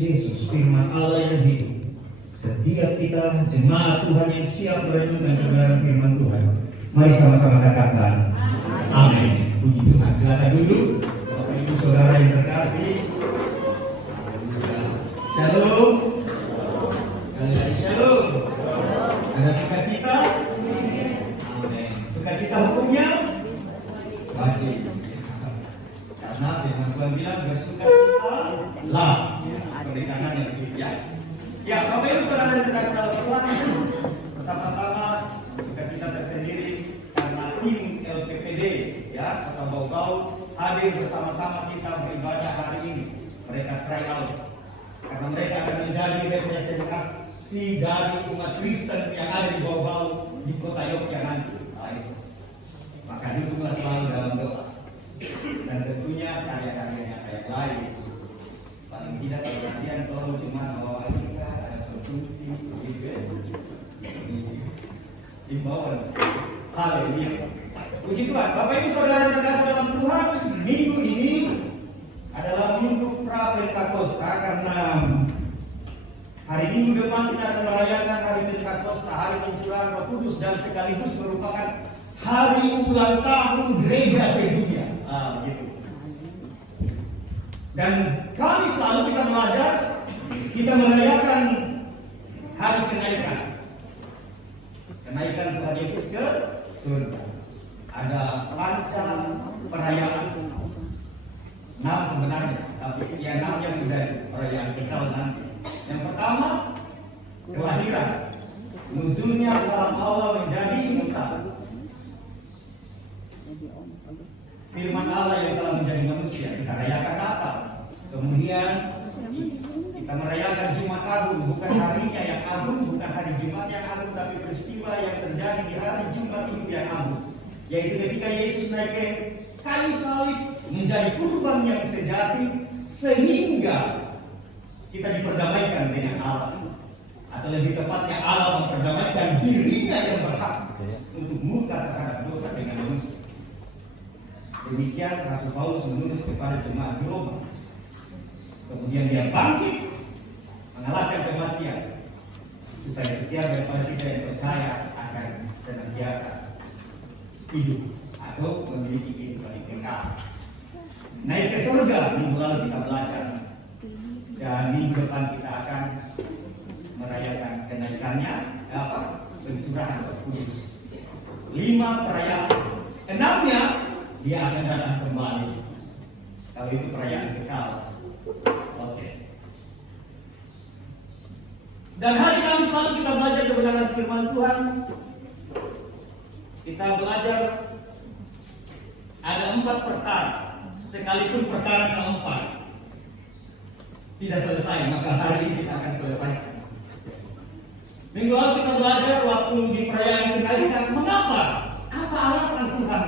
Yesus, firman Allah yang hidup. Setiap kita jemaat Tuhan yang siap merenungkan kebenaran firman Tuhan, mari sama-sama katakan amin. Puji Tuhan. Silakan duduk, Bapak Ibu Saudara yang terkasih. Shalom. Shalom. Ada sukacita? Amin. Sukacita hukumnya wajib. Karena firman Tuhan bilang bersukacita lah. Pernikahan yang biasa. Ya, Bapak Ibu Saudara yang terkasih dalam Tuhan, pertama-tama sukacita tersendiri karena tim LPPD ya atau Bau-Bau hadir bersama-sama kita beribadah hari ini. Mereka try out karena mereka akan menjadi representasi dari umat Kristen yang ada di Bau-Bau di kota Yogyakarta nanti. Baik. Maka dukunglah selalu dalam doa. Dan tentunya karya-karyanya kayak lain. Paling tidak perhatian tolong cuma bawa kita ada konsumsi begitu ya. Himbauan. Haleluya. Puji Tuhan. Bapak Ibu Saudara yang terkasih dalam Tuhan, minggu ini adalah minggu pra-Pentakosta karena hari Minggu depan kita akan merayakan hari Pentakosta, hari pencurahan Roh Kudus dan sekaligus merupakan hari ulang tahun gereja sedunia. Begitu. Dan kami selalu kita belajar, kita merayakan hari kenaikan. Kenaikan Tuhan Yesus ke surga. Ada panca perayaan. 6 sebenarnya, tapi yang 6-nya sudah perayaan kekal nanti. Yang pertama, kelahiran. Nuzulnya dalam Allah menjadi insan. Firman Allah yang telah menjadi manusia, kita rayakan Natal. Kemudian kita merayakan Jumat Agung, bukan harinya yang agung, bukan hari Jumat yang agung, tapi peristiwa yang terjadi di hari Jumat itu yang agung. Yaitu ketika Yesus naik ke kayu salib menjadi kurban yang sejati sehingga kita diperdamaikan dengan Allah. Atau lebih tepatnya Allah memperdamaikan dirinya yang berhak untuk murka terhadap dosa dengan manusia. Demikian Rasul Paulus menulis kepada jemaat di Roma. Kemudian dia bangkit mengalahkan kematian supaya setiap daripada kita yang percaya akan senantiasa hidup atau memiliki kehidupan yang kekal. Naik ke surga minggu lalu kita belajar, dan minggu depan kita akan merayakan kenaikannya pencurahan Roh Kudus. 5 perayaan. 6-nya dia akan datang kembali. Kalau itu perayaan kekal. Oke. Dan hari Kamis selalu kita belajar kebenaran firman Tuhan. Kita belajar ada 4 perkara. Sekalipun perkara keempat tidak selesai, maka hari ini kita akan selesaikan. Minggu lalu kita belajar waktu di perayaan kenaikan, mengapa? Apa alasan Tuhan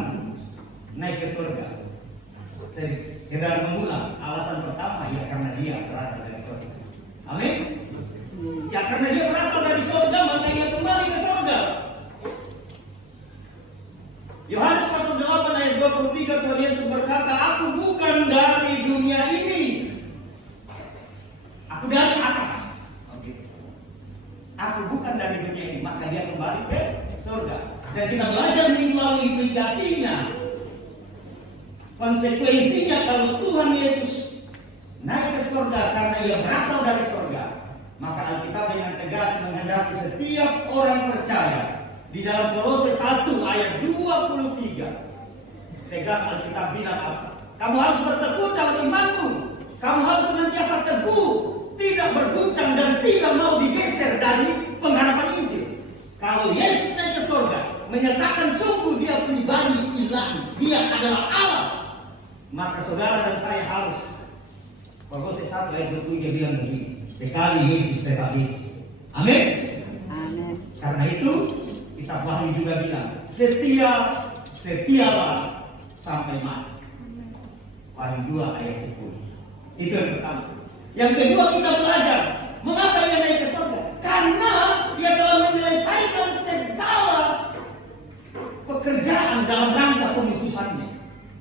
naik ke surga? Saya sekedar mengulang. Alasan pertama ya karena dia berasal dari surga. Amin. Ya karena dia berasal dari surga, maka ia kembali ke surga. Yohanes pasal 8 ayat 23 Tuhan Yesus berkata, aku bukan dari dunia ini, aku dari atas. Aku bukan dari dunia ini, maka dia kembali ke surga. Dan kita belajar melalui implikasinya, konsekuensinya kalau Tuhan Yesus naik ke surga karena ia berasal dari surga, maka Alkitab dengan tegas menghendaki setiap orang percaya. Di dalam Kolose 1 ayat 23 tegas Alkitab bilang apa? Kamu harus bertekun dalam imanmu. Kamu harus senantiasa teguh, tidak berguncang dan tidak mau digeser dari pengharapan Injil. Kalau Yesus naik ke surga, menyatakan sungguh dia pribadi ilahi, dia adalah Allah, maka saudara dan saya harus. Kolose 1 ayat 23 bilang begini, sekali Yesus tetap Yesus. Amin. Amin. Karena itu kitab Wahyu juga bilang, setialah sampai mati. Wahyu 2 ayat 10. Itu yang pertama. Yang kedua kita belajar, mengapa ia naik ke surga? Karena dia telah menyelesaikan segala pekerjaan dalam rangka pengutusannya.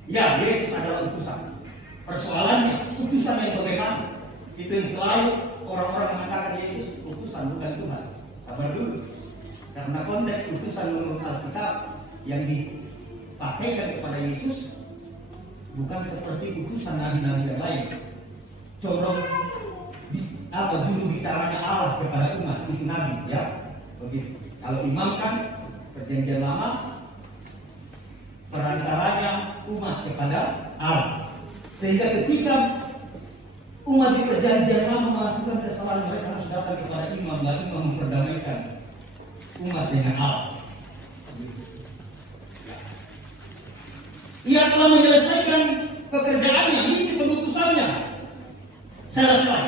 Ya, Yesus adalah utusan. Persoalannya, utusan yang bagaimana? Itu yang selalu orang-orang mengatakan Yesus utusan bukan Tuhan. Sabar dulu. Karena konteks utusan menurut Alkitab yang dipakaikan kepada Yesus bukan seperti utusan nabi-nabi yang lain. Condong juru bicaranya Allah kepada umat itu nabi, ya. Begitu. Kalau imam kan perjanjian lama, perantaranya umat kepada Allah. Sehingga ketika umat di perjanjian lama melakukan kesalahan, mereka harus datang kepada imam, lalu imam memperdamaikan umat dengan Allah. Ia telah menyelesaikan pekerjaannya, misi pengutusannya. Selesai.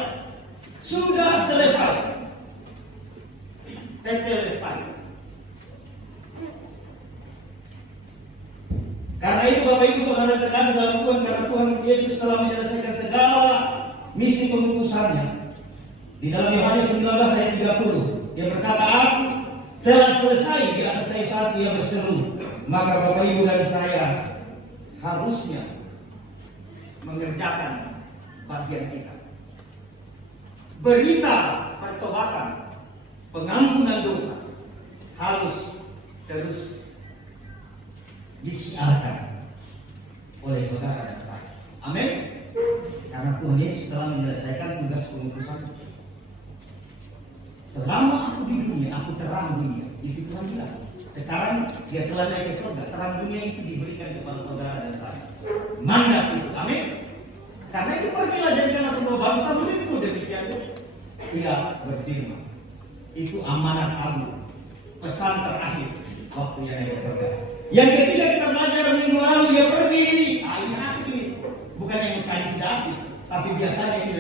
Sudah selesai. Tetelestai. Karena itu Bapak Ibu Saudara terkasih dalam Tuhan, karena Tuhan Yesus telah menyelesaikan segala misi pengutusannya. Di dalam Yohanes 19 ayat 30, dia berkata, "Aku telah selesai." Di atas kayu salib dia berseru. Maka Bapak Ibu dan saya harusnya mengerjakan bagian kita. Berita pertobatan, pengampunan dosa harus terus disiarkan oleh saudara dan saya. Amin. Karena Tuhan Yesus telah menyelesaikan tugas pengutusan. Selama aku di dunia, aku terang dunia. Itu Tuhan bilang. Sekarang dia telah naik ke surga. Terang dunia itu diberikan kepada saudara dan saya. Mandat itu. Amin. Karena itu pergilah jadikanlah semua bangsa meniru demikian. Ia berfirman. Itu amanat agung. Pesan terakhir waktu yang naik ke surga. Yang ketiga kita belajar minggu lalu, dia pergi ini. Ini asli. Bukan yang kali tidak asli, tapi biasanya ini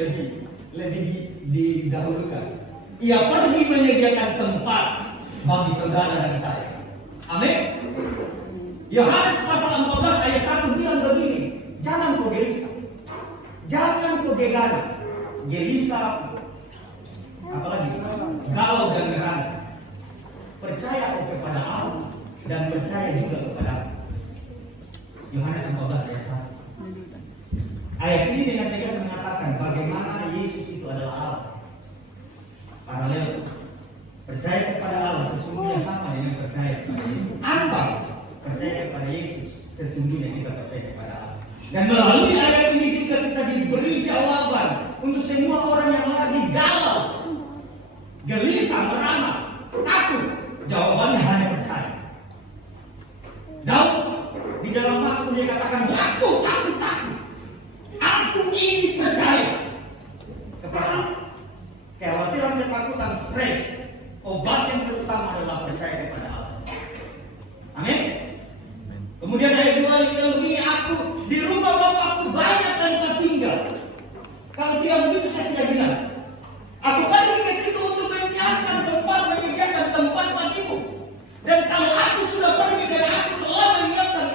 lebih didahulukan. Ia pergi menyediakan tempat bagi saudara dan saya. Amin. Yohanes pasal 14 ayat 1 bilang begini, jangan kau gelisah, jangan kau gegara. Gelisah, apalagi galau dan merana. Percaya kau kepada Allah dan percaya juga kepada aku. Yohanes 14 ayat 1. Ayat ini dengan tegas mengatakan bagaimana Yesus itu adalah Allah. Paralel. Percaya kepada Allah sesungguhnya sama dengan percaya kepada Yesus. Atau percaya kepada Yesus sesungguhnya kita percaya kepada Allah. Dan melalui ayat ini juga kita diberi jawaban untuk semua orang yang lagi galau, gelisah, merana, takut. Jawabannya hanya percaya. Daud di dalam Mazmur dia katakan, aku takut. Aku ingin percaya kepada Allah. Kekhawatiran, ketakutan, stres, obat yang terutama adalah percaya kepada Allah. Amin. Kemudian ayat 2 bilang begini, aku di rumah Bapakku banyak tempat tinggal. Kalau tidak begitu saya tidak bilang. Aku pergi ke situ untuk menyediakan tempat bagimu. Dan kalau aku sudah pergi dan aku telah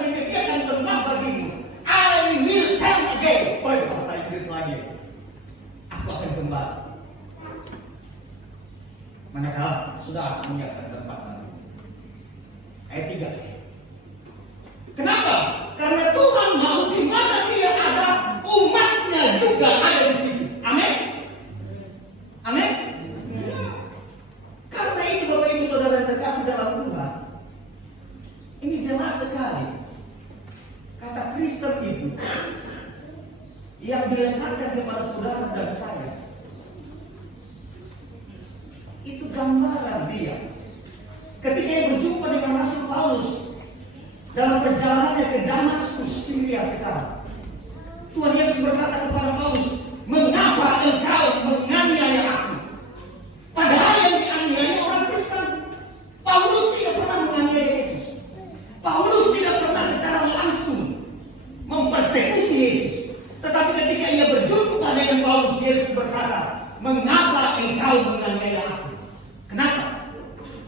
menyediakan tempat bagimu, I will come again. Bahasa Inggris lagi. Aku akan kembali. Manakala sudah aku menyiapkan tempat bagimu. Ayat 3. Kenapa? Karena Tuhan mau di mana dia ada, umatnya juga ada di situ. Amin. Amin. Karena ini Bapak Ibu Saudara yang terkasih dalam Tuhan, ini jelas sekali. Kata Kristen itu yang dilekatkan kepada saudara dan saya, itu gambaran dia. Ketika ia berjumpa dengan Rasul Paulus dalam perjalanannya ke Damaskus, Syria sekarang, Tuhan Yesus berkata kepada Paulus, mengapa engkau menganiaya aku? Padahal yang dianiaya orang Kristen. Paulus tidak pernah menganiaya Yesus. Paulus tidak pernah secara langsung mempersekusi Yesus. Tetapi ketika ia berjumpa dengan Paulus, Yesus berkata, mengapa engkau menganiaya aku? Kenapa?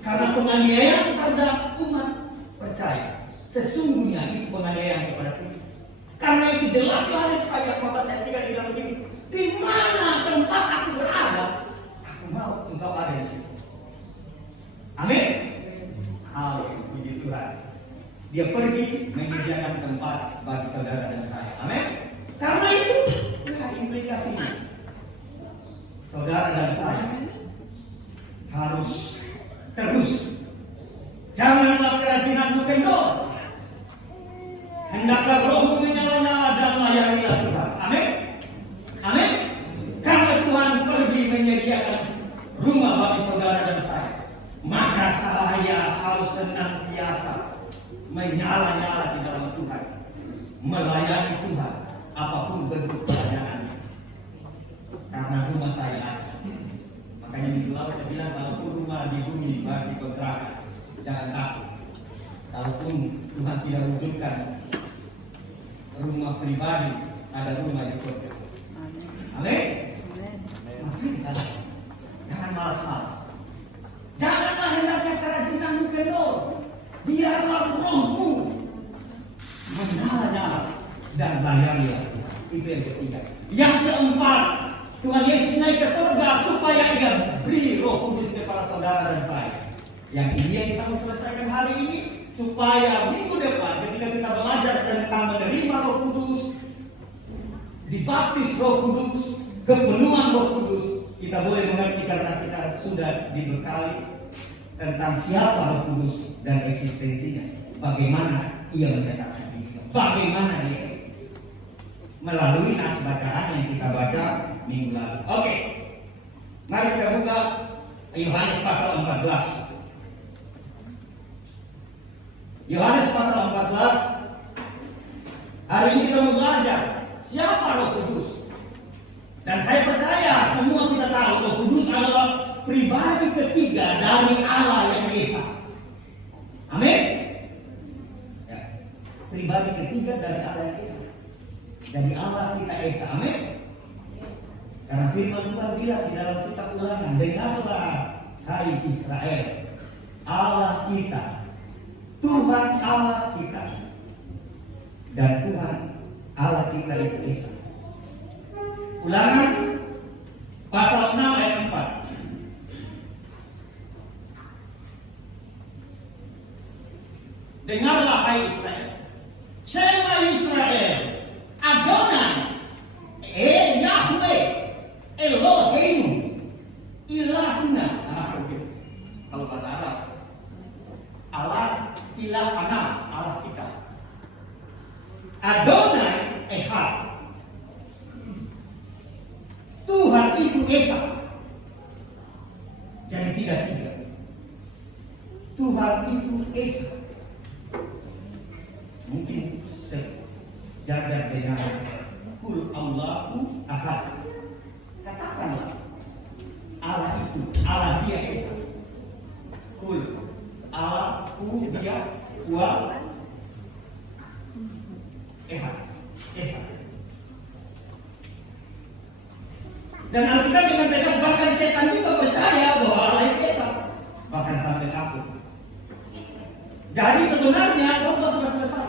Karena penganiayaan terhadap umat percaya sesungguhnya itu penganiayaan kepada Kristus. Karena itu jelas Yohanes ayat 14 ayat 3 bilang begini, di mana tempat aku berada, aku mau engkau ada di situ. Amin. Haleluya, puji Tuhan. Dia pergi menyediakan tempat bagi saudara dan saya. Amin. Karena itu, nah implikasinya dan saya harus terus. Janganlah kerajinanmu kendor. Hendaklah rohmu menyala-nyala dan layanilah Tuhan. Amin. Amin. Karena Tuhan pergi menyediakan rumah bagi saudara dan saya, maka saya harus senantiasa menyala-nyala di dalam Tuhan, melayani Tuhan apapun bentuk pelayanannya. Karena rumah saya ada. Makanya minggu lalu saya bilang, walaupun rumah di bumi masih kontrakan, jangan takut. Kalaupun Tuhan tidak wujudkan rumah pribadi, ada rumah di surga. Amin. Jangan malas-malas. Janganlah hendaknya kerajinanmu kendor. Biarlah rohmu menyala-nyala dan layanilah Tuhan. Itu yang ketiga. Yang keempat, Tuhan Yesus naik ke surga supaya Ia beri Roh Kudus kepada saudara dan saya. Yang ini yang kita mau selesaikan hari ini, supaya minggu depan ketika kita belajar tentang menerima Roh Kudus, dibaptis Roh Kudus, kepenuhan Roh Kudus, kita boleh mengerti karena kita sudah dibekali tentang siapa Roh Kudus dan eksistensinya. Bagaimana Ia menyatakan diri, bagaimana Dia eksis melalui nas bacaan yang kita baca minggu lalu. Oke, mari kita buka Yohanes pasal 14. Yohanes pasal 14. Hari ini kita mau belajar siapa Roh Kudus. Dan saya percaya semua kita tahu Roh Kudus adalah pribadi ketiga dari Allah yang Esa. Amin. Ya, pribadi ketiga dari Allah yang Esa. Jadi Allah kita Esa. Amin. Karena firman Tuhan bilang di dalam kitab Ulangan, dengarlah hai Israel, Allah kita, Tuhan Allah kita, dan Tuhan Allah kita itu Esa. Ulangan pasal 6 ayat 4. Dengarlah hai Israel, Shema Israel, Adonai Yahweh Eloheinu Ilahuna. Kalau bahasa Arab, Allah Ilahana, Allah kita. Adonai Echad, Tuhan itu Esa. Jadi tiga. Tuhan itu Esa. Mungkin sejajar dengan Kul Allahu Ahad. Katakanlah Allah itu, Allah Dia Esa. Kul Allah Dia Wa Ehad Esa. Dan Alkitab dengan tegas, bahkan setan juga percaya bahwa Allah itu Esa, bahkan sampai takut. Jadi sebenarnya Khotbah sudah selesai,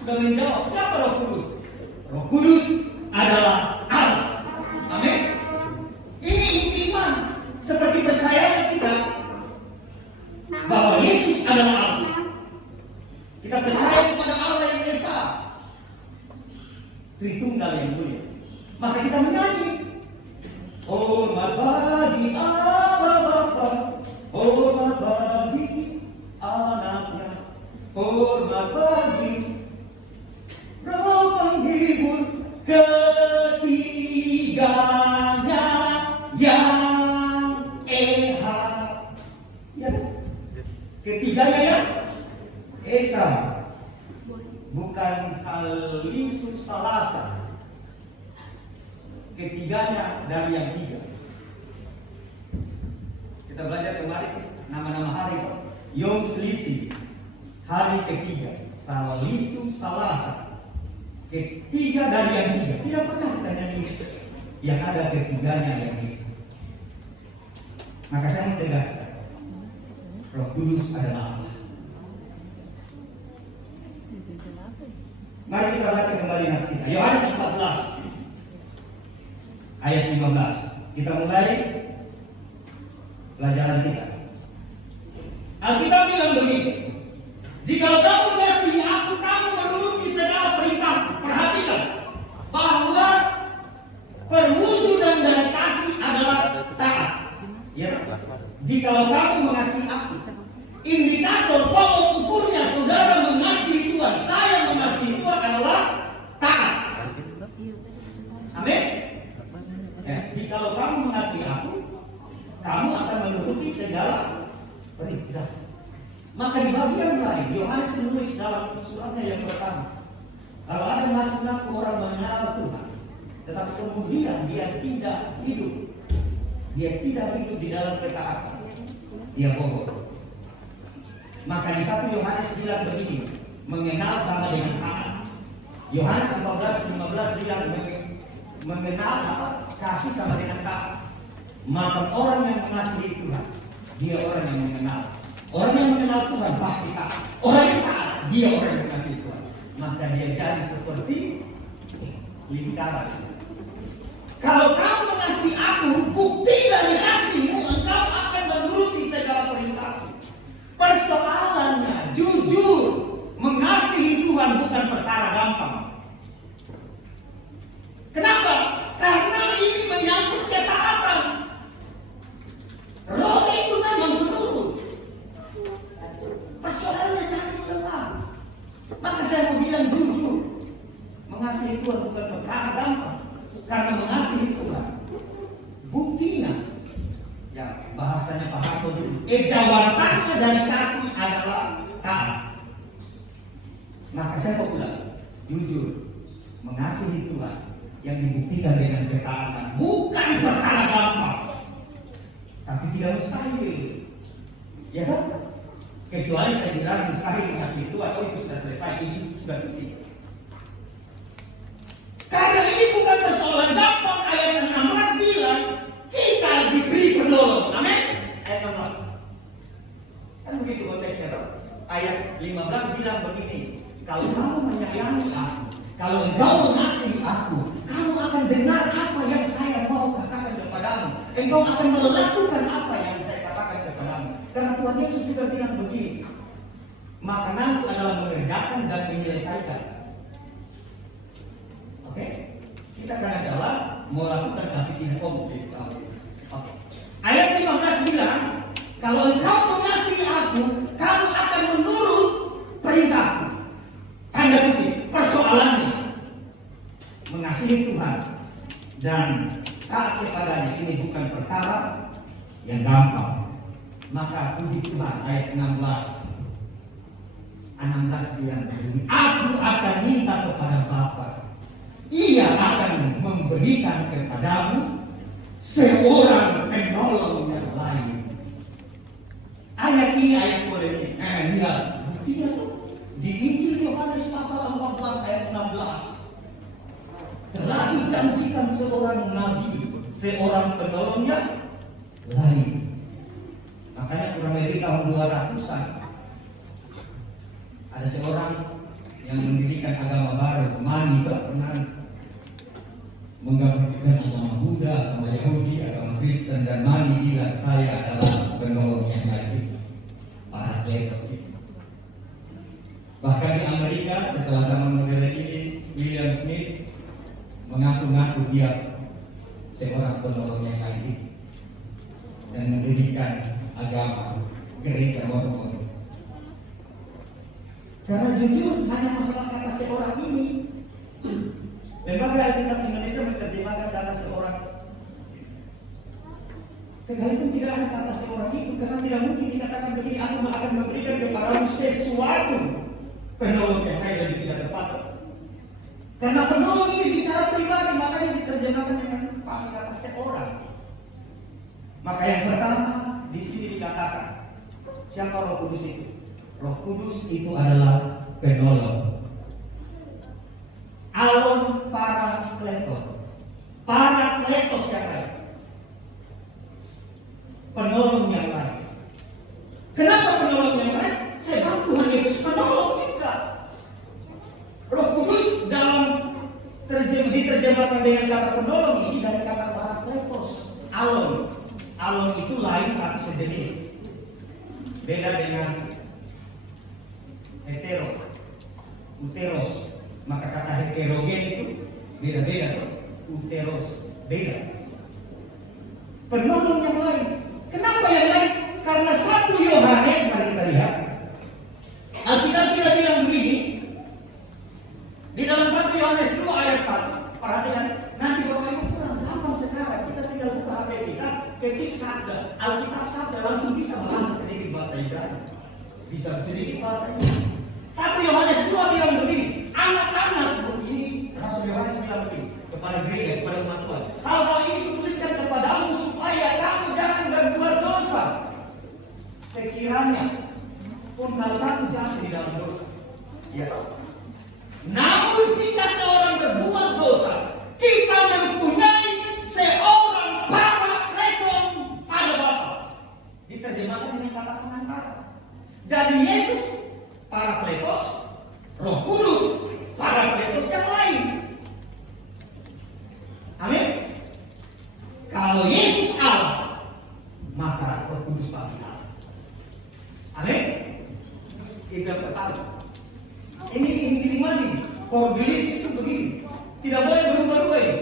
sudah menjawab siapa Roh Kudus. Roh Kudus adalah Allah. Amin. Ini inti iman, seperti percayanya kita bahwa Yesus adalah Allah. Kita percaya kepada Allah yang Esa, Tritunggal yang mulia. Maka kita menyanyi, hormat bagi Allah Bapa, hormat bagi anaknya, hormat bagi Roh penghibur ketiganya yang Ehad. Ya, ketiganya ya Esa, bukan Salisu Salasa. Ketiganya dari yang tiga. Kita belajar kemarin nama-nama hari itu. Yom Selisih, hari ketiga. Salisu Salasa, ketiga dari yang tiga. Tidak pernah kita nyanyi yang ada ketiganya yang Esa. Maka saya mau tegaskan, Roh Kudus adalah Allah. Mari kita baca kembali nats kita. Yohanes 14 ayat 15. Kita mulai pelajaran kita. Alkitab bilang begini, jikalau kamu mengasihi aku, kamu menuruti segala perintah. Perhatikan bahwa perwujudan dari kasih adalah taat. Ya, jikalau kamu mengasihi aku, indikator tolok ukurnya saudara mengasihi Tuhan, saya mengasihi Tuhan adalah taat. Amin. Ya, jikalau kamu mengasihi aku, kamu akan menuruti segala perintah. Maka di bagian lain, Yohanes menulis dalam suratnya yang pertama, kalau ada ngaku-ngaku orang mengenal Tuhan, tetapi kemudian dia tidak hidup di dalam ketaatan, dia bohong. Maka di 1 Yohanes bilang begini, mengenal sama dengan taat. Yohanes 14:15 bilang mengenal apa? Kasih sama dengan taat. Maka orang yang mengasihi Tuhan, dia orang yang mengenal. Orang yang mengenal Tuhan pasti taat. Orang yang taat, dia orang yang mengasihi Tuhan. Maka dia jadi seperti lingkaran. Kalau kamu mengasihi aku, bukti dari kasihmu, engkau akan menuruti segala perintahku. Persoalannya, jujur, mengasihi Tuhan bukan perkara gampang. Kenapa? Karena ini menyangkut ketaatan. Roh itu memang menurut. Persoalannya jadi lemah. Maka saya mau bilang jujur, mengasihi Tuhan bukan perkara gampang. Karena mengasihi Tuhan, buktinya, ya bahasanya Pak Harto dulu, jawabannya dari kasih adalah taat. Maka saya mau bilang, jujur, mengasihi Tuhan yang dibuktikan dengan ketaatan bukan perkara gampang, tapi tidak mustahil. Ya kan? Kecuali saya bilang mustahil mengasihi Tuhan, oh itu sudah selesai, isu sudah tutup. Karena ini bukan persoalan gampang. Ayat 16 bilang kita diberi penolong. Amin. Ayat 16. Kan begitu konteksnya. Ayat 15 bilang begini, kalau kamu menyayangi aku, kalau engkau mengasihi aku, kamu akan dengar apa yang saya mau katakan kepadamu. Engkau akan melakukan apa yang saya katakan kepadamu. Karena Tuhan Yesus juga bilang begini, makananku adalah mengerjakan dan menyelesaikan. Oke, kita kadang-kadang mau lakukan tapi tidak komplit. Oke. Ayat 15 bilang, kalau engkau mengasihi aku, kamu akan menurut perintahku. Tanda kutip, persoalannya mengasihi Tuhan dan taat kepadanya ini bukan perkara yang gampang. Maka puji Tuhan, ayat 16 bilang begini, aku akan minta kepada Bapa, Ia akan memberikan kepadamu seorang penolong yang lain. Ayat ini ayat polemik. Lihat buktinya tuh di Injil Yohanes pasal 14 ayat 16. Telah dijanjikan seorang nabi, seorang penolong yang lain. Makanya kurang lebih tahun 200-an ada seorang yang mendirikan agama baru, Mani, pernah menggabungkan agama Buddha, agama Yahudi, agama Kristen, dan Mani bilang saya adalah penolong yang lain, Parakletos itu. Bahkan di Amerika setelah zaman modern ini, William Smith mengaku-ngaku dia seorang penolong yang lain dan mendirikan agama Gereja Mormon. Karena jujur hanya masalah kata seorang ini. Lembaga Alkitab Indonesia menerjemahkan kata seorang. Sekalipun tidak ada kata seorang itu, karena tidak mungkin dikatakan begini, aku akan memberikan kepadamu sesuatu penolong yang lain dan tidak tepat. Karena penolong ini bicara pribadi, makanya diterjemahkan dengan pakai kata seorang. Maka yang pertama di sini dikatakan, siapa Roh Kudus itu? Roh Kudus itu adalah penolong. Alon Parakletos. Parakletos yang lain. Penolong yang lain. Kenapa penolong yang lain? Sebab Tuhan Yesus penolong juga. Roh Kudus dalam diterjemahkan dengan kata penolong ini dari kata Parakletos. Alon. Alon itu lain tapi sejenis. Beda dengan hetero, uteros. Maka kata heterogen itu beda-beda tuh. Uteros beda. penolong yang lain. Kenapa yang lain? Karena 1 Yohanes, mari kita lihat. Alkitab tidak bilang begini. Di dalam 1 Yohanes 2 ayat 1, perhatikan. Nanti Bapak Ibu kurang gampang sekarang. Kita tinggal buka HP kita, ketik sabda, Alkitab sabda, langsung bisa bahasa sedikit bahasa Ibrani. Bisa sedikit bahasa Ibrani. 1 Yohanes 2 bilang begini. Anak-anak, ini Rasul Yohanes bilang begini kepada gereja, kepada umat Tuhan. Hal-hal ini kutuliskan kepadamu supaya kamu jangan berbuat dosa. Sekiranya pun kalau kamu jatuh di dalam dosa, ya. Namun jika seorang berbuat dosa, kita mempunyai seorang parakleton pada Bapa. Diterjemahkan dengan kata pengantara. Jadi Yesus parakletos, Roh Kudus parakletos yang lain. Amin. Kalau Yesus Allah, maka Roh Kudus pasti Allah. Amin. Itu yang pertama. Ini gimana? Core belief itu begini. Tidak boleh berubah-ubah ini.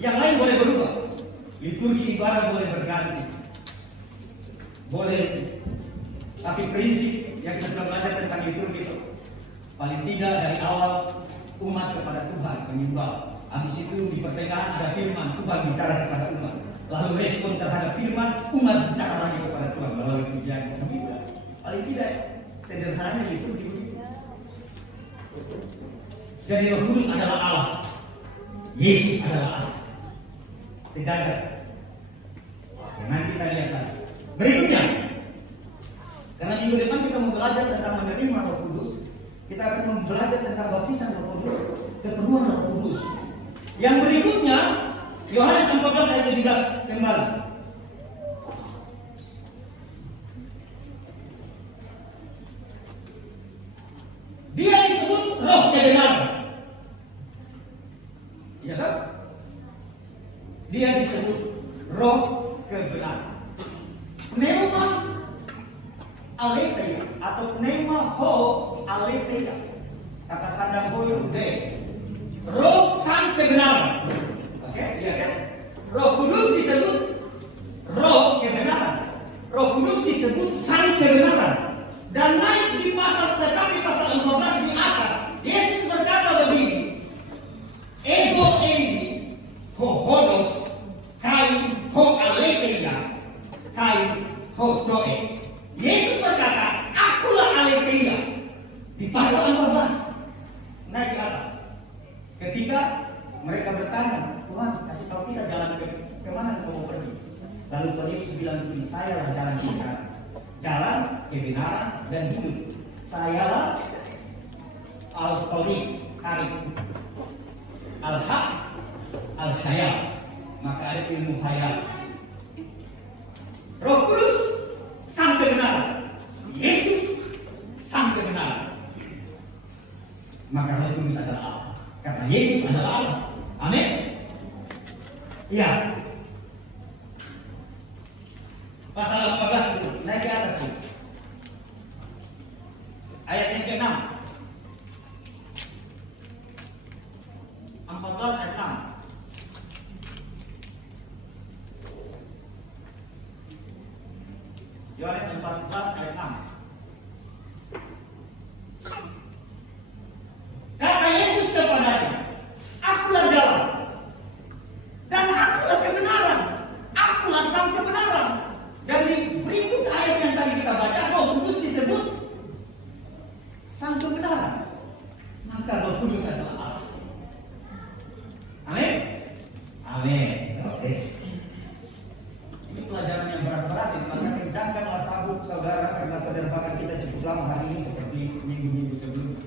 Yang lain boleh berubah. Liturgi ibadah boleh berganti. Boleh. Tapi prinsip yang kita sudah belajar tentang liturgi itu, paling tidak dari awal umat kepada Tuhan menyembah. Habis itu di pertengahan ada firman, Tuhan bicara kepada umat. Lalu respon terhadap firman, umat bicara lagi kepada Tuhan melalui pujian. Begitu. Paling tidak sederhananya liturgi begitu. Jadi Roh Kudus adalah Allah, Yesus adalah Allah. Sejajar. Oke, nanti kita lihat lagi. Berikutnya, karena minggu depan kita mau belajar tentang menerima Roh Kudus, kita akan belajar tentang baptisan Roh Kudus, kepenuhan Roh Kudus. Yang berikutnya, Yohanes 14 ayat 17 kembali. Dia disebut roh kebenaran. Ya kan? Dia disebut roh kebenaran. Pneuma aletheia atau pneuma ho aletheia. Kata sandang boyo de. Roh sang kebenaran. Oke, lihat kan? Roh Kudus disebut roh kebenaran. Roh Kudus disebut sang kebenaran. Dan naik di pasal 14 di atas, Yesus berkata begini, ego eimi ho hodos kai ho aletheia kai ho zoe. Yesus berkata, akulah aletheia. Di pasal 14 naik ke atas. Ketika mereka bertanya, Tuhan kasih tahu kita jalan kemana kau mau pergi. Lalu Tuhan Yesus bilang begini, saya lah jalan kebenaran, jalan kebenaran dan hidup. Sayalah al-tariq, al-haq, al-hayat. Maka ada ilmu hayat. Roh Kudus sang kebenaran, Yesus sang kebenaran. Maka Roh Kudus adalah Allah, karena Yesus adalah Allah. Amin. Iya. Pasal 14 dulu, naik ke atas dulu. Ayat yang ke-6. 14 ayat 6. Yohanes 14 ayat 6. Kata Yesus kepadanya, akulah jalan dan akulah kebenaran, akulah sang kebenaran. Dan di berikut ayat yang tadi kita baca, Roh Kudus disebut sang kebenaran. Maka Roh Kudus adalah Allah. Amin. Amin. Oke. Ini pelajaran yang berat-berat. Maka kencangkanlah sabuk saudara, karena penerbangan kita cukup lama hari ini seperti minggu-minggu sebelumnya.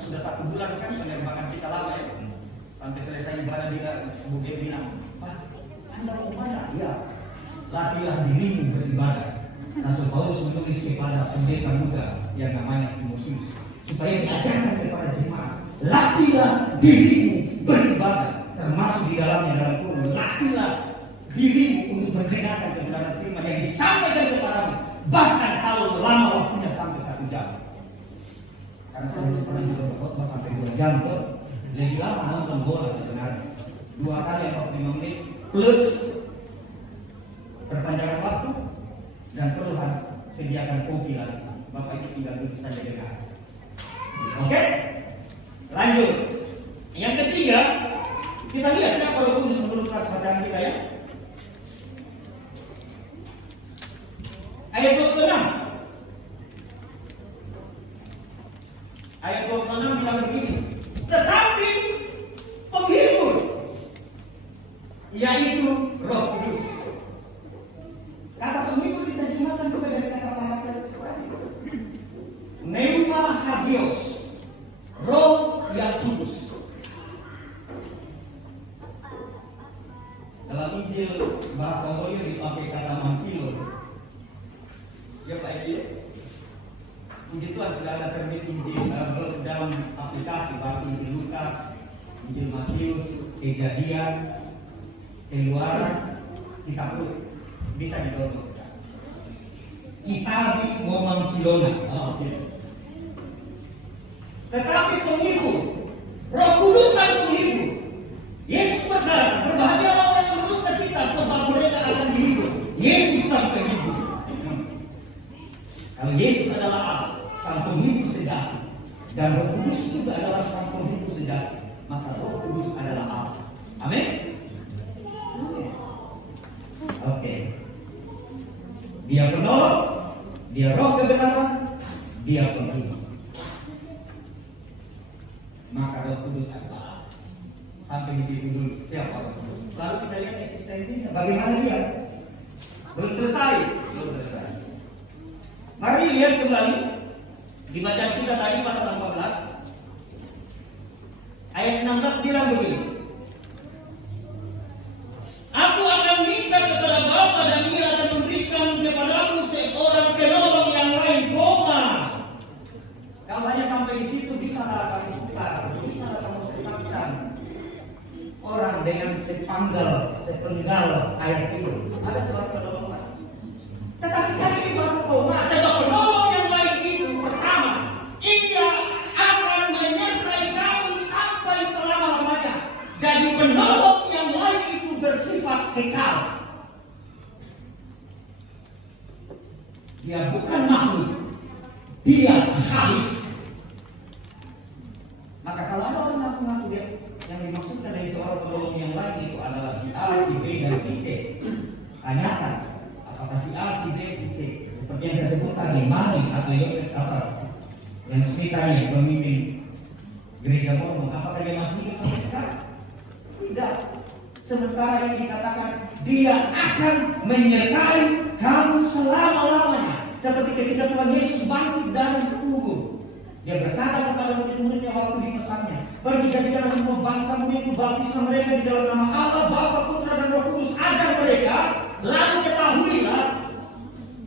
Sudah 1 bulan kan penerbangan kita lama ya. Sampai selesai ibadah di sebagai bilang, Pak, Anda mau mana? Ya. Latihlah dirimu beribadah. Rasul Paulus menulis kepada pendeta muda yang namanya Timotius, supaya diajarkan kepada jemaat, latihlah dirimu beribadah, termasuk di dalamnya dalam kurung, latihlah dirimu untuk mendengarkan kebenaran firman yang disampaikan kepadamu, bahkan kalau lama waktunya sampai 1 jam. Karena saya belum pernah juga berkhotbah sampai 2 jam tuh. Lebih lama nonton bola sebenarnya. 2 kali 45 menit plus sediakan kopi lagi. Bapak Ibu tinggal duduk saja dengar. Oke? Lanjut. Yang ketiga, kita lihat siapa Roh Kudus menurut kelas bacaan kita ya. Ayat 26. Ayat 26 bilang begini. Tetapi penghibur, yaitu Roh Kudus. Kata penghibur diterjemahkan kepada kata Parakletos. Pneuma Hagios, Roh yang kudus. Dalam Injil bahasa Hoyo dipakai kata mangkilon. Ya Pak Edi. Puji Tuhan sudah ada terbit Injil dalam aplikasi baru Injil Lukas, Injil Matius, Kejadian, Keluaran, Kitab Rut. Bisa didownload sekarang. Kitabi ngomong kilona. Tetapi penghibur, Roh Kudus sang penghibur. Yesus berkata, berbahagialah orang yang berduka cita sebab mereka akan dihibur. Yesus sang penghibur. Kalau Yesus adalah Allah, sang penghibur sejati, dan Roh Kudus juga adalah sang penghibur sejati, maka Roh Kudus adalah Allah. Amin. Oke. Dia penolong, dia Roh kebenaran, dia penghibur. Maka Roh Kudus adalah sampai di situ dulu. Siapa Roh Kudus? Lalu kita lihat eksistensinya. Bagaimana dia? Belum selesai. Mari lihat kembali di bacaan kita tadi pasal 14 ayat 16 bilang begini. Aku akan minta kepada Bapa dan Ia akan memberikan kepadamu seorang penolong yang lain, koma. Kalau hanya sampai di situ bisa kamu tukar, bisa kamu sesatkan orang dengan sepenggal ayat itu. Ada seorang penolong. Tetapi kali ini baru koma. Sebab penolong yang lain itu pertama, Ia akan menyertai kamu sampai selama-lamanya. Jadi penolong yang lain itu bersifat kekal. Dia bukan makhluk, dia Khalik. Maka kalau ada orang ngaku-ngaku dia yang dimaksudkan dari seorang penolong yang lain itu adalah si A, si B, dan si C. Tanyakan apakah si A, si B, si C. Seperti yang saya sebut tadi, Mani atau Yosef apa yang Smith tadi, pemimpin gereja Mormon, apakah dia masih hidup sampai sekarang? Tidak. Sementara yang dikatakan dia akan menyertai kamu selama-lamanya. Seperti ketika Tuhan Yesus bangkit dari kubur, dia berkata kepada murid-muridnya waktu dipesannya, pergi jadikanlah semua bangsa murid, baptislah mereka di dalam nama Allah, Bapa, Putra, dan Roh Kudus, ajar mereka, lalu ketahuilah,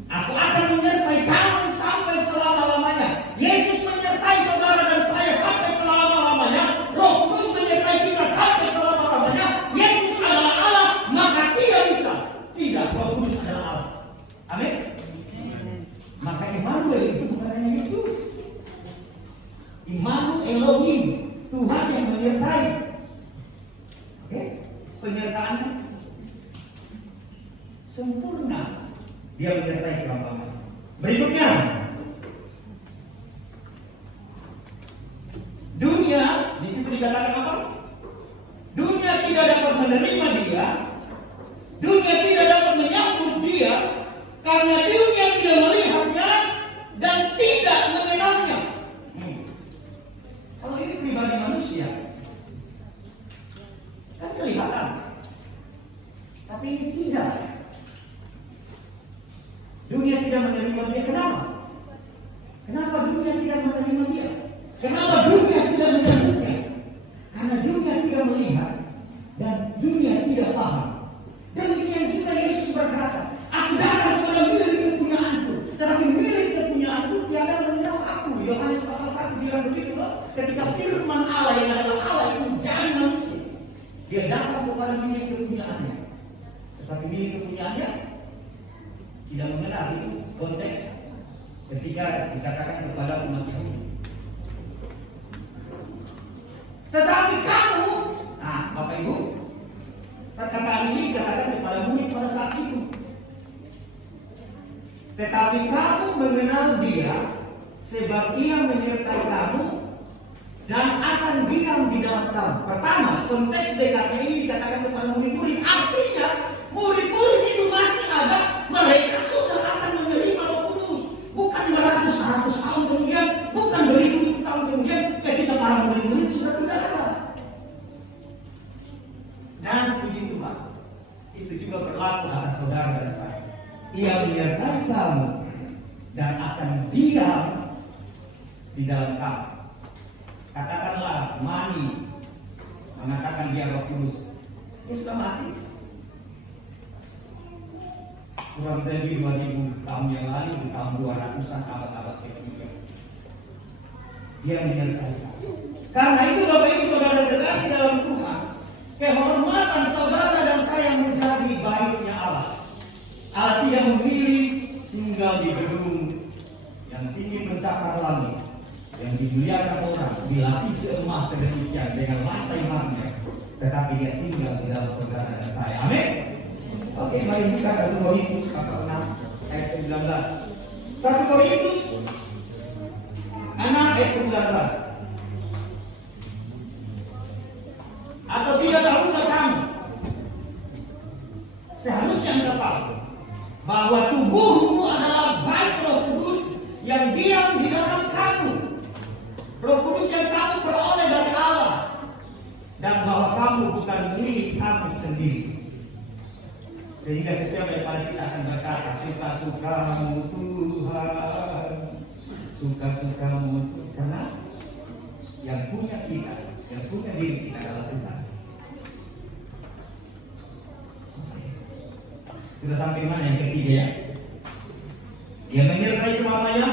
aku akan menyertai kamu sampai selama-lamanya. Yesus menyertai saudara dan saya sampai selama-lamanya. Roh Kudus menyertai kita sampai selama-lamanya. Yesus adalah Allah, maka tidak bisa tidak Roh Kudus adalah Allah. Amin. Maka Immanuel itu bukan hanya Yesus. Immanuel Elohim, Tuhan yang menyertai. Oke, penyertaannya sempurna. Dia menyertai selama-lamanya. Berikutnya, dunia di situ dikatakan apa? Dunia tidak dapat menerima dia. Dunia tidak dapat menyambut dia karena dunia tidak melihatnya dan tidak mengenalnya. Kalau ini pribadi manusia kan kelihatan, tapi ini tidak. Dunia tidak menerima dia. Kenapa? Kenapa dunia tidak menerima dia? Kenapa dunia tidak menyambutnya? Karena dunia tidak melihat dan dunia tidak paham. Demikian juga Yesus berkata, aku datang kepada milik kepunyaanku, tetapi milik kepunyaanku tiada mengenal aku. Yohanes pasal 1 bilang begitu loh. Ketika firman Allah yang adalah Allah itu jadi manusia, dia datang kepada milik kepunyaannya, tetapi milik kepunyaannya tidak mengenal. Itu konteks ketika dikatakan kepada umat Yahudi. Tetapi kamu, nah Bapak Ibu, perkataan ini dikatakan kepada murid pada saat itu. Tetapi kamu mengenal Dia, sebab Ia menyertai kamu dan akan diam di dalam kamu. Pertama, konteks dekatnya ini dikatakan kepada murid-murid. Artinya, murid-murid itu masih ada, mereka sudah akan menerima Roh Kudus. Bukan 100 tahun kemudian, bukan 2000 tahun kemudian, ketika para murid-murid sudah tidak ada. Dan puji Tuhan, itu juga berlaku atas saudara dan saya. Ia menyertai kamu dan akan diam di dalam kamu. Katakanlah Mani mengatakan dia Roh Kudus, dia sudah mati. Kurang lebih 2000 tahun yang lalu, di tahun 200-an abad-abad ketiga. Dia menyertai kamu. Karena itu Bapak Ibu Saudara terkasih dalam Tuhan, kehormatan saudara dan saya menjadi baiknya Allah. Allah tidak memilih tinggal di gedung yang tinggi mencakar langit, yang dimuliakan orang, dilapisi emas sedemikian dengan lantai marmer, tetapi dia tinggal di dalam saudara dan saya. Amin. Oke, mari buka 1 Korintus pasal 6 ayat 19. 1 Korintus 6 ayat 19. Atau tidak tahukah kamu? Seharusnya Anda tahu bahwa tubuhmu adalah bait Roh Kudus yang diam di dalam kamu. Roh Kudus yang kamu peroleh dari Allah, dan bahwa kamu bukan milik kamu sendiri. Sehingga setiap daripada kita akan berkata, suka-sukamu Tuhan, suka-sukamu Tuhan. Karena yang punya kita, yang punya diri kita adalah Tuhan. Kita sampai mana yang ketiga ya? Dia menyertai selamanya.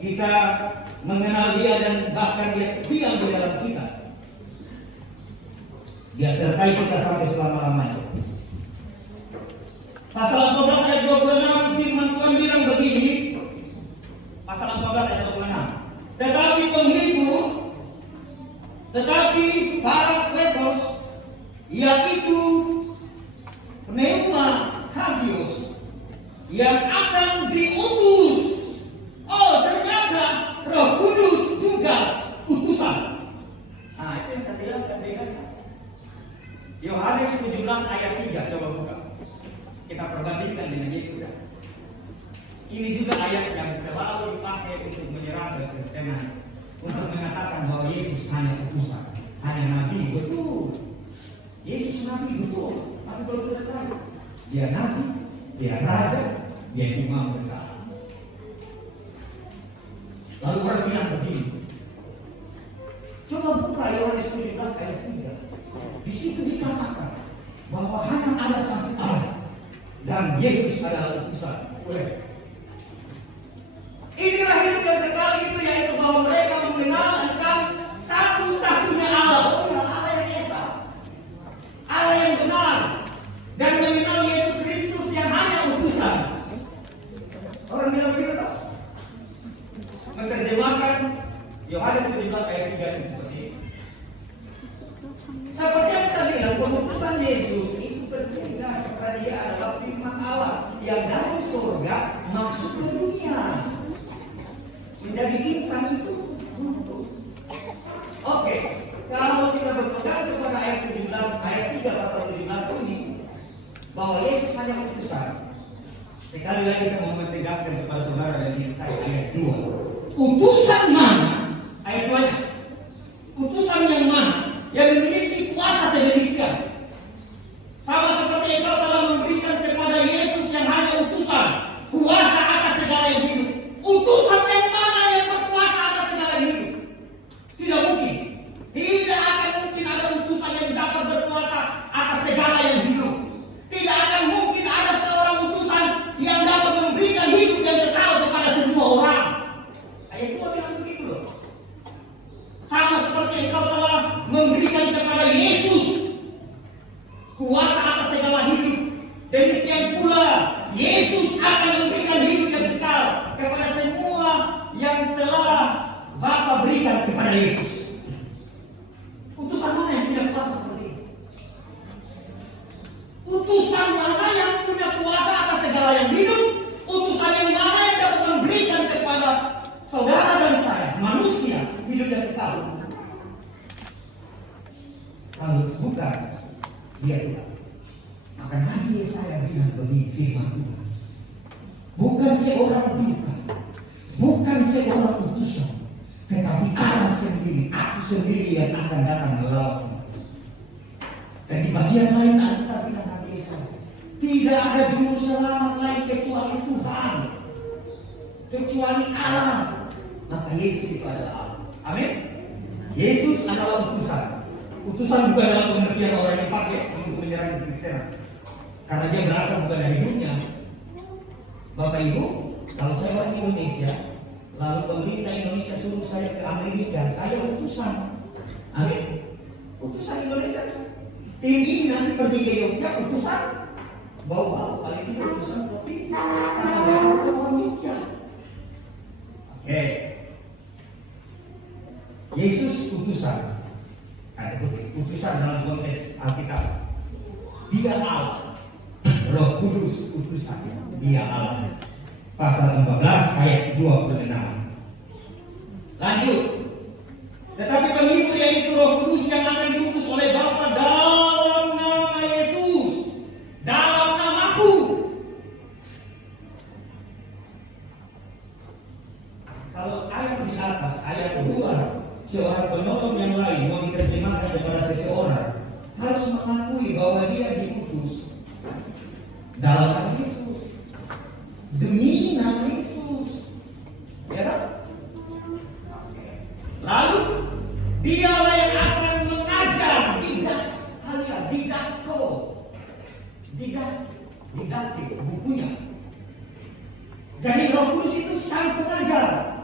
Kita mengenal Dia dan bahkan Dia diam di dalam kita. Dia sertai kita sampai selama-lamanya. Pasal 14 ayat 26 firman Tuhan bilang begini. Pasal 14 ayat 26. Tetapi Parakletos, yaitu Pneuma Hagios, yang akan diutus. Oh, ternyata Roh Kudus juga utusan. Nah, itu yang saya bilang kan. Yohanes 17 ayat 3, coba buka. Kita perbandingkan dengan Yesus ya. Ini juga ayat yang selalu dipakai untuk menyerang kekristenan, untuk mengatakan bahwa Yesus hanya utusan, hanya nabi. Betul, Yesus nabi betul, tapi belum selesai. Dia nabi, dia raja, dia imam besar. Lalu orang bilang begini, coba buka Yohanes 17 ayat 3. Di situ dikatakan bahwa hanya ada satu Allah dan Yesus adalah utusan. Inilah hidup yang kekal itu, yaitu bahwa mereka mengenal Engkau satu-satunya Allah. Oh ya, Allah yang esa, Allah yang benar, dan mengenal Yesus Kristus yang hanya utusan. Orang bilang begitu tak? Menerjemahkan Yohanes 17 ayat 3 itu seperti ini. Seperti yang saya bilang, pengutusan Yesus itu berbeda karena Dia adalah firman Allah yang dari surga masuk ke dunia, menjadi insan itu. Oke, kalau kita berpegang kepada ayat 17, ayat 3 pasal 17 ini, bahwa Yesus hanya utusan. Sekali lagi saya mau menegaskan kepada saudara dan diri saya ayat 2. Utusan mana? Ayat 2. Utusan yang mana? Yang memiliki kuasa sedemikian. Sama seperti Engkau telah memberikan kepada Yesus yang hanya utusan kuasa atas segala yang hidup. Utusan yang mana yang berkuasa atas segala yang hidup? Tidak mungkin. Tidak akan mungkin ada utusan yang dapat berkuasa atas segala yang hidup. Tidak akan mungkin ada seorang utusan yang dapat memberikan hidup yang kekal kepada semua orang. Ayat 2 bilang begitu loh. Sama seperti Engkau telah memberikan kepada Yesus kuasa atas segala hidup, demikian pula Yesus akan memberikan hidup yang kekal kepada semua yang telah Bapa berikan kepada Yesus. Utusan mana yang punya kuasa seperti ini? Utusan mana yang punya kuasa atas segala yang hidup, utusan yang mana yang dapat memberikan kepada saudara dan saya, manusia, hidup dan kekal? Kalau bukan, dia tidak. Maka Nabi Yesaya bilang begini firman Tuhan. Bukan seorang duta, bukan seorang utusan, tetapi Allah sendiri, aku sendiri yang akan datang melawan. Dan di bagian lain Alkitab bilang Nabi Yesaya, tidak ada juru selamat lain kecuali Tuhan, kecuali Allah. Maka Yesus itu adalah Allah. Amin. Yesus adalah utusan. Utusan bukan dalam pengertian orang yang pakai untuk menyerang Kristen, karena dia berasal bukan dari dunia. Bapak Ibu, kalau saya orang Indonesia, lalu pemerintah Indonesia suruh saya ke Amerika, saya utusan. Amin. Utusan Indonesia. Tim ini nanti pergi ke Yogyakarta, utusan. Bau-bau, paling tidak utusan provinsi. Karena mereka bukan orang Yogyakarta. Oke. Yesus utusan. Ada utusan dalam konteks Alkitab. Dia Allah. Roh Kudus utusan. Dia Allah. Pasal 14 ayat 26. Lanjut. Tetapi penghibur yaitu Roh Kudus yang akan diutus oleh Bapa dalam nama Yesus, dalam namaku. Kalau ayat di atas, ayat 2, seorang penolong yang lain mau diterjemahkan kepada seseorang, harus mengakui bahwa dia diutus dalam nama Yesus, demi nama Yesus. Ya kan? Lalu dialah yang akan mengajar, didaktik bukunya. Jadi Roh Kudus itu sang pengajar.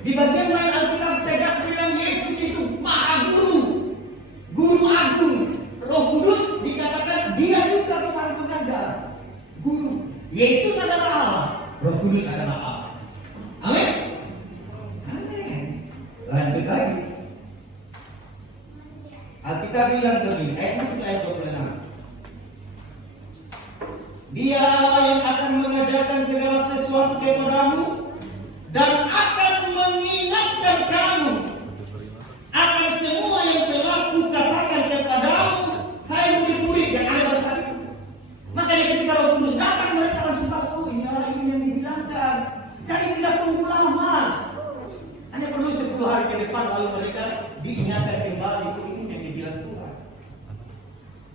Di bagian lain Alkitab tegas bilang Yesus itu Maha Guru, Guru Agung. Roh Kudus dikatakan dia juga sang pengajar, guru. Yesus adalah Allah, Roh Kudus adalah Allah. Amin. Amin. Lanjut lagi. Alkitab bilang begini, ayat 26. Dia yang akan mengajarkan segala sesuatu kepadamu dan akan mengingatkan kamu akan semua yang telah kukatakan kepadamu. Hai murid-murid yang ada pada saat itu. Makanya ketika Roh Kudus datang, mereka langsung tahu, oh inilah ini yang dibilangkan. Jadi tidak tunggu lama. Hanya perlu 10 hari ke depan lalu mereka diingatkan kembali, ini yang dibilang Tuhan.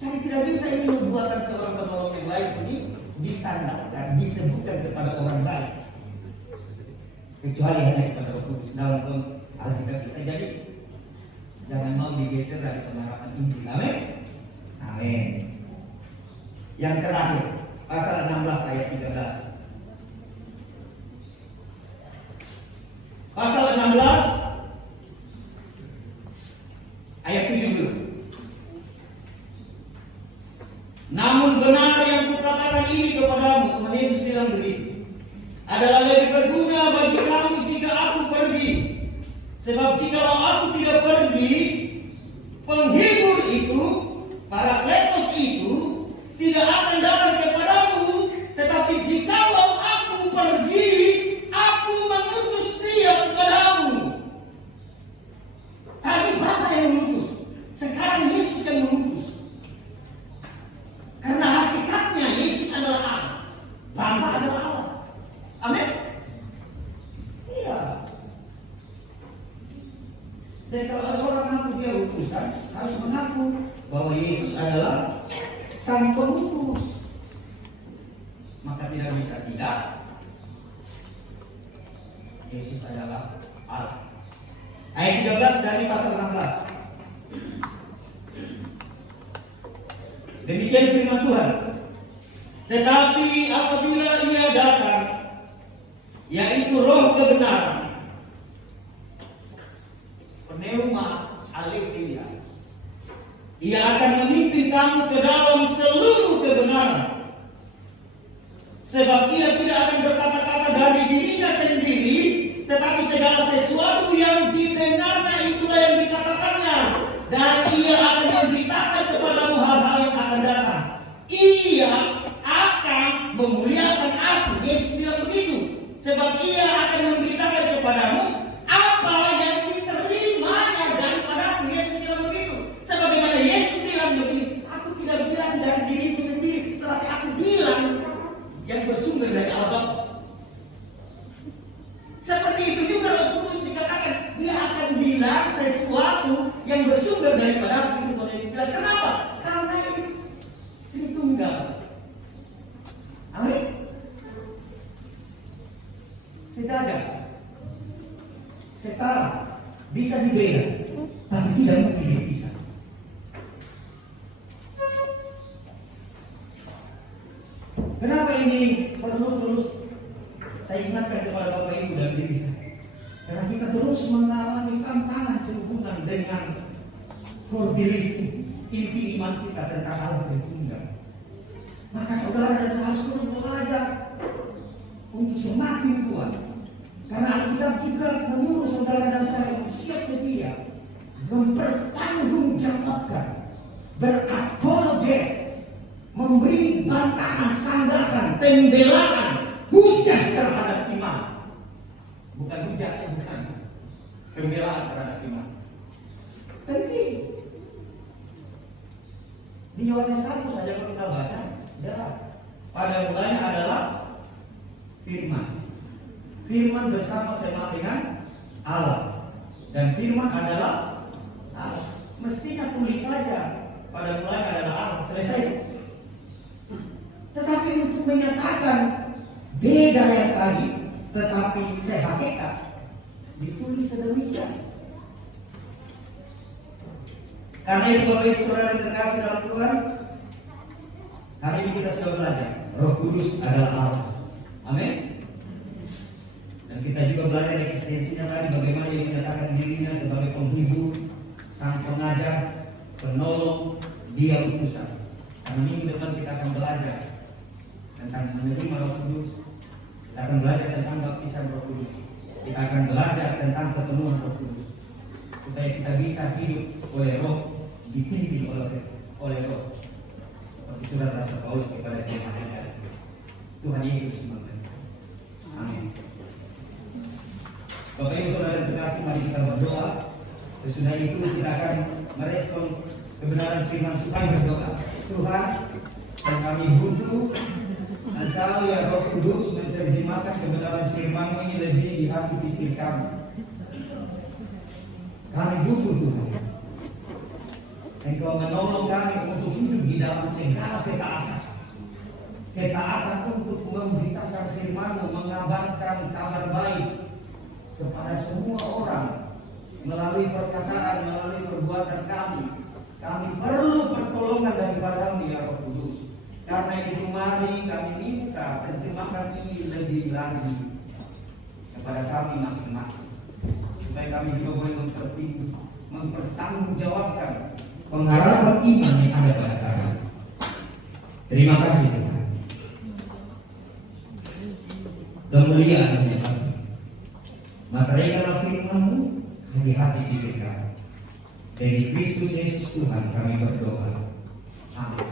Jadi tidak bisa ini membuatkan seorang penolong yang lain ini disandarkan, disebutkan kepada orang lain, kecuali hanya kepada Roh Kudus dalam Alkitab kita. Jadi jangan mau digeser dari penerapan Injil. Amin. Amin. Yang terakhir, pasal 16 ayat 13. Pasal 16 ayat 17. Namun benar yang kukatakan ini kepadamu, Tuhan Yesus bilang begitu, adalah lebih berguna bagi kamu jika aku pergi. Sebab jikalau aku tidak pergi, penghibur itu, Parakletos itu, tidak akan datang kepadamu. Tetapi jikalau aku pergi, aku mengutus dia kepadamu. Tadi Bapa yang mengutus, sekarang Yesus yang mengutus. Karena hakikatnya Yesus adalah Allah, Bapa adalah Allah. Amin. Iya. Jadi kalau ada orang mengaku dia utusan, harus mengaku bahwa Yesus adalah sang pengutus. Maka tidak bisa tidak. Yesus adalah Allah. Ayat 13 dari pasal 16. Demikian firman Tuhan. Tetapi apabila ia datang, yaitu Roh kebenaran, pneuma aletheia, ia akan memimpin kamu ke dalam seluruh kebenaran. Sebab ia tidak akan berkata-kata dari dirinya sendiri, tetapi segala sesuatu yang didengarnya itulah yang dikatakannya, dan ia akan memberitakan kepadamu hal-hal yang akan datang. Ia akan memuliakan bisa dibela, tapi tidak mungkin dipisah. Kenapa ini perlu terus saya ingatkan kepada Bapak Ibu dan diri saya? Karena kita terus mengalami tantangan sehubungan dengan core belief, inti iman kita tentang Allah Tritunggal. Maka saudara dan saya harus terus belajar untuk semakin kuat. Karena Alkitab juga menyuruh saudara dan saya untuk siap sedia mempertanggungjawabkan, berapologet, memberi bantahan, sandaran, pembelaan, hujah terhadap iman. Bukan hujah, bukan pembelaan terhadap iman. Penting. Di Yohanes 1 saja kalau kita baca, jelas. Pada mulanya adalah firman. Firman bersama-sama dengan Allah. Dan firman adalah Allah. Mestinya tulis saja pada mulanya adalah Allah. Selesai. Tetapi untuk menyatakan beda yang tadi, tetapi saya hakikat, ditulis sedemikian. Karena itu Bapak Ibu Saudara yang terkasih dalam Tuhan, hari ini kita sudah belajar Roh Kudus adalah Allah. Amin. Dan kita juga belajar eksistensinya tadi, bagaimana dia menyatakan dirinya sebagai penghibur, sang pengajar, penolong, dia utusan. Karena minggu depan kita akan belajar tentang menerima Roh Kudus, kita akan belajar tentang baptisan Roh Kudus, kita akan belajar tentang kepenuhan Roh Kudus, supaya kita bisa hidup oleh Roh, dipimpin oleh Roh. Seperti surat Rasul Paulus kepada jemaat. Tuhan Yesus memberkati. Amin. Bapak Ibu Saudara yang terkasih, mari kita berdoa. Sesudah itu kita akan merespon kebenaran firman Tuhan. Berdoa, Tuhan, dan kami butuh Engkau ya Roh Kudus menerjemahkan kebenaran firman-Mu ini lebih di hati pikir kami. Kami butuh Tuhan. Engkau menolong kami untuk hidup di dalam segala ketaatan. Ketaatan untuk memberitakan firman-Mu, mengabarkan kabar baik kepada semua orang melalui perkataan, melalui perbuatan kami. Kami perlu pertolongan daripada-Mu ya Roh Kudus. Karena itu mari kami minta terjemahkan ini lebih lagi kepada kami masing-masing, supaya kami juga boleh mempertanggungjawabkan pengharapan iman yang ada pada kami. Terima kasih Tuhan. Kemuliaan hanya Bapa. Materaikanlah firman-Mu di hati diri kami. Dari Kristus Yesus Tuhan kami berdoa. Amin.